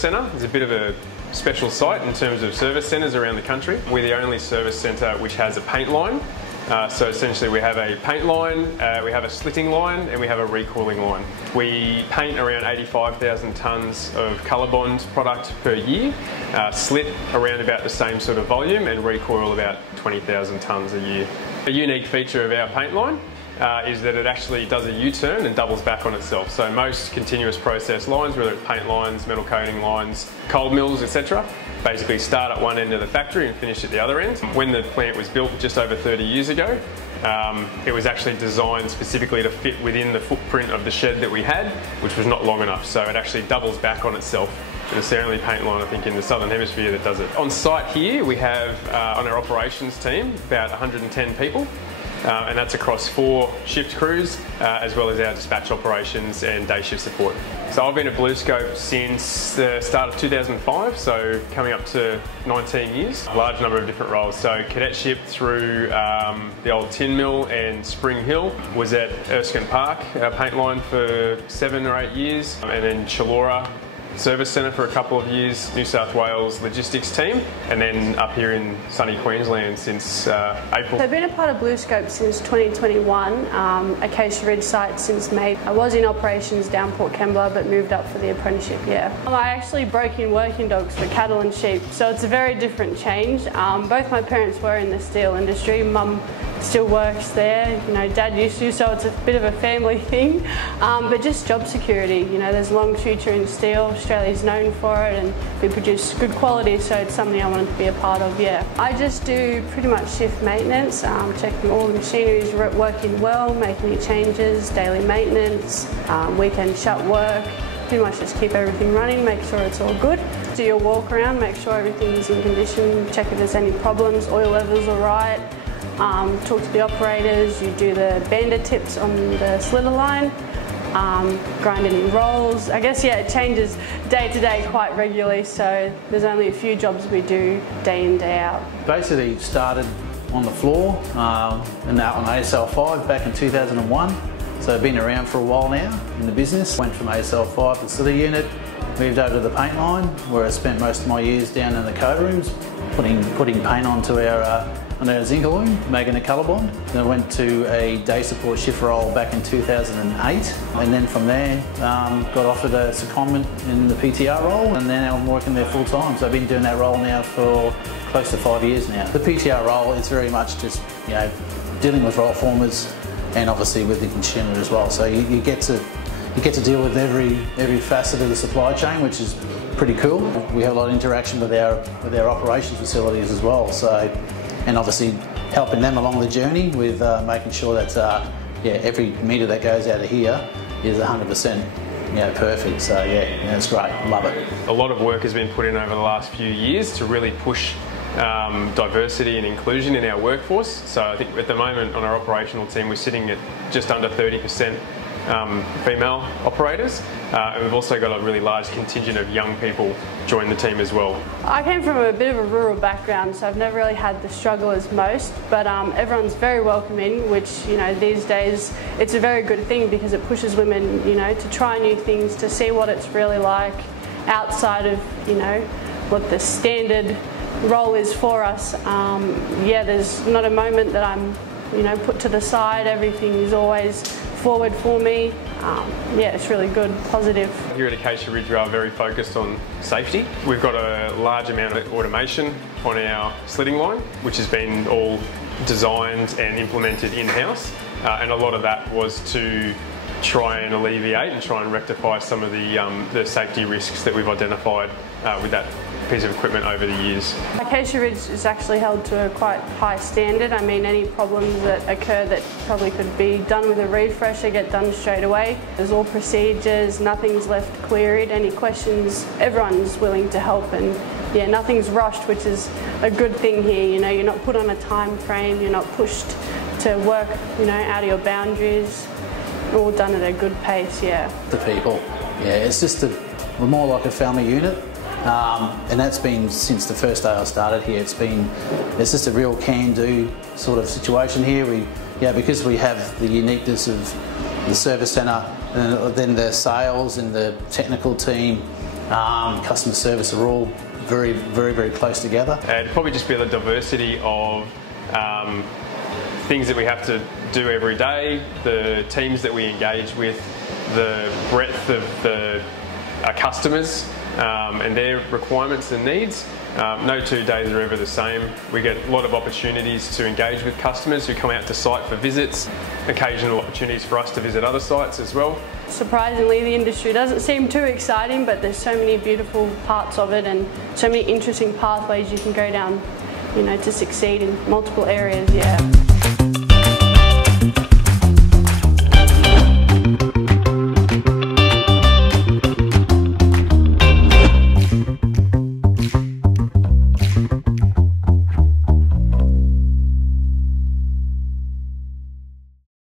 centre is a bit of a special site in terms of service centres around the country. We're the only service centre which has a paint line. So essentially we have a paint line, we have a slitting line, and we have a recoiling line. We paint around 85,000 tonnes of ColourBond product per year, slit around about the same sort of volume, and recoil about 20,000 tonnes a year. A unique feature of our paint line is that it actually does a U-turn and doubles back on itself. So most continuous process lines, whether it's paint lines, metal coating lines, cold mills, etc., basically start at one end of the factory and finish at the other end. When the plant was built just over 30 years ago, it was actually designed specifically to fit within the footprint of the shed that we had, which was not long enough, so it actually doubles back on itself. And it's the only paint line, I think, in the Southern Hemisphere that does it. On site here, we have, on our operations team, about 110 people. And that's across 4 shift crews, as well as our dispatch operations and day shift support. So I've been at BlueScope since the start of 2005, so coming up to 19 years. A large number of different roles. So cadetship through the old tin mill and Spring Hill, was at Erskine Park, our paint line, for 7 or 8 years, and then Chilora Service Centre for a couple of years, New South Wales logistics team, and then up here in sunny Queensland since April. So I've been a part of BlueScope since 2021, Acacia Ridge site since May. I was in operations down Port Kembla but moved up for the apprenticeship, yeah. I actually broke in working dogs for cattle and sheep, so it's a very different change. Both my parents were in the steel industry. Mum still works there, you know, Dad used to, so it's a bit of a family thing. But just job security, you know, there's a long future in steel. Australia's known for it, and we produce good quality, so it's something I wanted to be a part of, yeah. I just do pretty much shift maintenance, checking all the machinery's working well, make any changes, daily maintenance, weekend shut work, pretty much just keep everything running, make sure it's all good. Do your walk around, make sure everything's in condition, check if there's any problems, oil levels are right. Talk to the operators, you do the banded tips on the slitter line, grind any rolls. I guess, yeah, it changes day to day quite regularly, so there's only a few jobs we do day in, day out. Basically started on the floor and out on ASL5 back in 2001, so I've been around for a while now in the business. Went from ASL5 to the slitter unit, moved over to the paint line, where I spent most of my years down in the coat rooms, putting paint onto our zinc alloy, making a ColourBond. Then I went to a day support shift role back in 2008, and then from there got offered a secondment in the PTR role, and then I'm working there full time. So I've been doing that role now for close to 5 years now. The PTR role is very much just, you know, dealing with roll formers and obviously with the consumer as well. So you get to deal with every facet of the supply chain, which is pretty cool. We have a lot of interaction with our operations facilities as well. So. And obviously helping them along the journey with making sure that every metre that goes out of here is 100% perfect. So yeah, it's great, love it. A lot of work has been put in over the last few years to really push diversity and inclusion in our workforce. So I think at the moment on our operational team we're sitting at just under 30% female operators, and we've also got a really large contingent of young people join the team as well. I came from a bit of a rural background, so I've never really had the struggle as most, but everyone's very welcoming, which, you know, these days it's a very good thing because it pushes women, you know, to try new things, to see what it's really like outside of, you know, what the standard role is for us. Yeah, there's not a moment that I'm, you know, put to the side. Everything is always forward for me. Yeah, it's really good, positive. Here at Acacia Ridge we are very focused on safety. We've got a large amount of automation on our slitting line, which has been all designed and implemented in-house, and a lot of that was to try and alleviate and try and rectify some of the safety risks that we've identified with that piece of equipment over the years. Acacia Ridge is actually held to a quite high standard. I mean, any problems that occur that probably could be done with a refresher get done straight away. There's all procedures, nothing's left queried. Any questions, everyone's willing to help, and yeah, nothing's rushed, which is a good thing here. You know, you're not put on a time frame, you're not pushed to work, you know, out of your boundaries. All done at a good pace, yeah. The people, yeah, it's just we're more like a family unit. And that's been since the first day I started here. It's just a real can-do sort of situation here. Because we have the uniqueness of the service centre and then the sales and the technical team, customer service are all very, very, very close together. It'd probably just be the diversity of things that we have to do every day, the teams that we engage with, the breadth of our customers and their requirements and needs. No 2 days are ever the same. We get a lot of opportunities to engage with customers who come out to site for visits, occasional opportunities for us to visit other sites as well. Surprisingly, the industry doesn't seem too exciting, but there's so many beautiful parts of it and so many interesting pathways you can go down, you know, to succeed in multiple areas. Yeah.